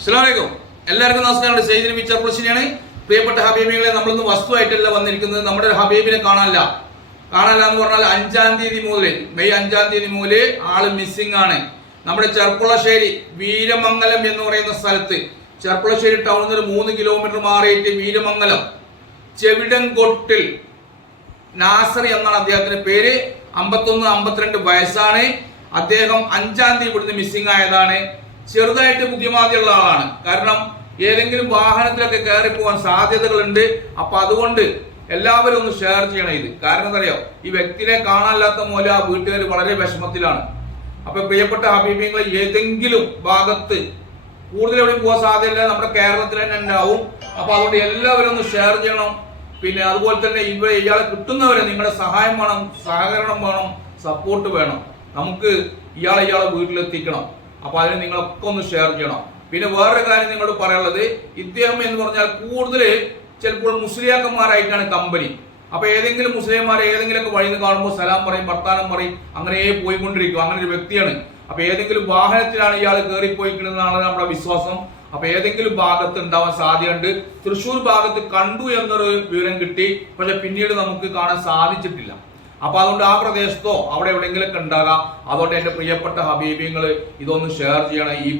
അസ്സലാമു അലൈക്കും. എല്ലാവർക്കും നമസ്കാരം. സയ്യിദ് നബി ചെറുപ്പശ്ശേരിയാണ്. പ്രിയപ്പെട്ട ഹബീബികളെ, നമ്മളിന്ന് വസ്തുവായിട്ടല്ല വന്നിരിക്കുന്നത്. നമ്മുടെ ഒരു ഹബീബിനെ കാണാനില്ല എന്ന് പറഞ്ഞാൽ 5-ാം തീയതി മുതൽ, മെയ് 5-ാം തീയതി മുതൽ ആള് മിസ്സിംഗ് ആണ്. നമ്മുടെ ചെർപ്പുളശ്ശേരി വീരമംഗലം എന്ന് പറയുന്ന സ്ഥലത്ത്, ചെർപ്പുളശ്ശേരി ടൗണിൽ നിന്ന് 3 കിലോമീറ്റർ മാറിയിട്ട് വീരമംഗലം ചെവിടൻകൊട്ടിൽ നാസർ എന്നാണ് അദ്ദേഹത്തിന്റെ പേര്. 51-52 വയസ്സാണ്. അദ്ദേഹം 5-ാം തീയതി ഇവിടുന്ന് മിസ്സിംഗ് ആയതാണ്. ചെറുതായിട്ട് ബുദ്ധിമാതിയുള്ള ആളാണ്. കാരണം ഏതെങ്കിലും വാഹനത്തിലൊക്കെ കയറി പോകാൻ സാധ്യതകളുണ്ട്. അപ്പൊ അതുകൊണ്ട് എല്ലാവരും ഒന്ന് ഷെയർ ചെയ്യണം ഇത്. കാരണം എന്താ അറിയോ, ഈ വ്യക്തിനെ കാണാനില്ലാത്ത മൂലം ആ വീട്ടുകാർ വളരെ വിഷമത്തിലാണ്. അപ്പൊ പ്രിയപ്പെട്ട ഹബീബികളെ, ഏതെങ്കിലും ഭാഗത്ത് കൂടുതൽ എവിടെയും പോകാൻ സാധ്യതയില്ല, നമ്മുടെ കേരളത്തിൽ തന്നെ ഉണ്ടാവും. അപ്പൊ അതുകൊണ്ട് എല്ലാവരും ഒന്ന് ഷെയർ ചെയ്യണം. പിന്നെ അതുപോലെ തന്നെ ഇയാളെ കിട്ടുന്നവരെ നിങ്ങളുടെ സഹായം വേണം, സഹകരണം വേണം, സപ്പോർട്ട് വേണം. നമുക്ക് ഇയാളെ വീട്ടിലെത്തിക്കണം. അപ്പൊ അതിന് നിങ്ങളൊക്കെ ഒന്ന് ഷെയർ ചെയ്യണം. പിന്നെ വേറൊരു കാര്യം നിങ്ങളോട് പറയാനുള്ളത്, ഇദ്ദേഹം എന്ന് പറഞ്ഞാൽ കൂടുതൽ ചിലപ്പോൾ മുസ്ലിയാക്കന്മാരായിട്ടാണ് കമ്പനി. അപ്പൊ ഏതെങ്കിലും മുസ്ലിംമാരെ ഏതെങ്കിലുമൊക്കെ വഴിയിൽ കാണുമ്പോൾ സലാം പറയും, വർത്താനം പറയും, അങ്ങനെ പോയിക്കൊണ്ടിരിക്കും. അങ്ങനെ ഒരു വ്യക്തിയാണ്. അപ്പൊ ഏതെങ്കിലും വാഹനത്തിലാണ് ഇയാൾ കയറിപ്പോയിക്കുന്നതാണ് നമ്മുടെ വിശ്വാസം. അപ്പൊ ഏതെങ്കിലും ഭാഗത്ത് ഉണ്ടാവാൻ സാധ്യതയുണ്ട്. തൃശ്ശൂർ ഭാഗത്ത് കണ്ടു എന്നൊരു വിവരം കിട്ടി, പക്ഷെ പിന്നീട് നമുക്ക് കാണാൻ സാധിച്ചിട്ടില്ല. അപ്പൊ അതുകൊണ്ട് ആ പ്രദേശത്തോ അവിടെ എവിടെയെങ്കിലൊക്കെ ഉണ്ടാകാം. അതുകൊണ്ട് എന്റെ പ്രിയപ്പെട്ട ഹബീബിങ്ങൾ ഇതൊന്ന് ഷെയർ ചെയ്യണം. ഈ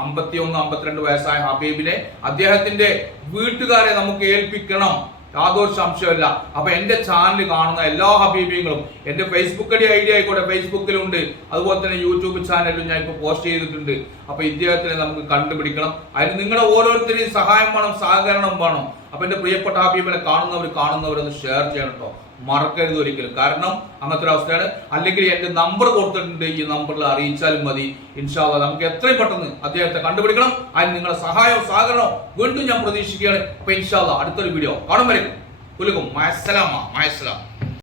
51-52 വയസ്സായ ഹബീബിനെ, അദ്ദേഹത്തിന്റെ വീട്ടുകാരെ നമുക്ക് ഏൽപ്പിക്കണം. യാതൊരു സംശയമില്ല. അപ്പൊ എന്റെ ചാനൽ കാണുന്ന എല്ലാ ഹബീബികളും, എന്റെ ഫേസ്ബുക്ക് ഐഡി ആയിക്കോട്ടെ, ഫേസ്ബുക്കിലുണ്ട്, അതുപോലെ തന്നെ യൂട്യൂബ് ചാനലിലും ഞാൻ ഇപ്പൊ പോസ്റ്റ് ചെയ്തിട്ടുണ്ട്. അപ്പൊ ഇദ്ദേഹത്തിനെ നമുക്ക് കണ്ടുപിടിക്കണം. അതിന് നിങ്ങളുടെ ഓരോരുത്തരെയും സഹായം വേണം, സഹകരണം വേണം. അപ്പൊ എന്റെ പ്രിയപ്പെട്ട ഹബീബിനെ കാണുന്നവരൊന്ന് ഷെയർ ചെയ്യണം കേട്ടോ, മറക്കരുത് ഒരിക്കലും. കാരണം അങ്ങനത്തെ ഒരു അവസ്ഥയാണ്. അല്ലെങ്കിൽ എന്റെ നമ്പർ കൊടുത്തിട്ടുണ്ട്, ഈ നമ്പറിൽ അറിയിച്ചാലും മതി. ഇൻഷാ അല്ലാഹ് നമുക്ക് എത്രയും പെട്ടെന്ന് അദ്ദേഹത്തെ കണ്ടുപിടിക്കണം. അതിന് നിങ്ങളുടെ സഹായവും സഹകരണവും വീണ്ടും ഞാൻ പ്രതീക്ഷിക്കുകയാണ്. അപ്പൊ ഇൻഷാ അല്ലാഹ് അടുത്തൊരു വീഡിയോ കാണും വരേക്കും. മഅസ്സലാമ.